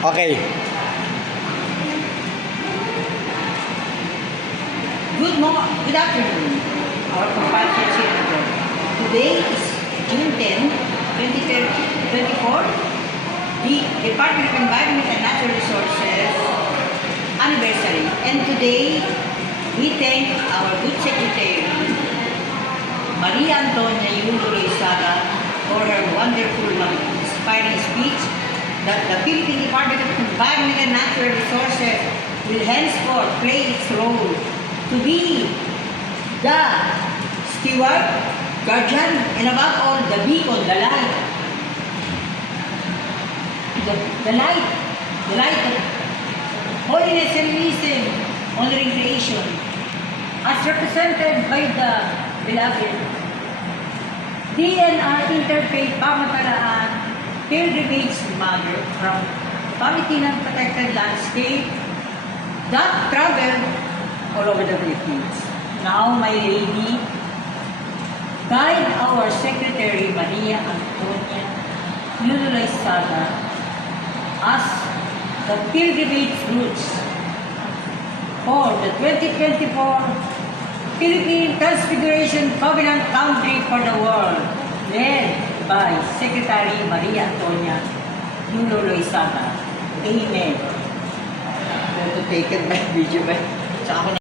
Okay. Good afternoon, our compassionate citizen. Today is June 10, 2024, the Department of Environment and Natural Resources anniversary. And today, we thank our good secretary, Maria Antonia Yulo Loizaga, for her wonderful, inspiring speech that the Philippine Department of Environment and Natural Resources will henceforth play its role to be the steward, guardian, and above all, the beacon, the light. The light of holiness and wisdom, honoring creation, as represented by the beloved DNR Interfaith Pamahalaan Pilgrimage Mother from Pangasinan Protected Landscape that travel all over the Philippines. Now, my lady, guide our Secretary Maria Antonia Yulo Loizaga as the pilgrimage routes for the 2024 Philippine Transfiguration Covenant Country for the World, led by Secretary Maria Antonia Yulo Loizaga. Amen. To take it by video ba? Sa ako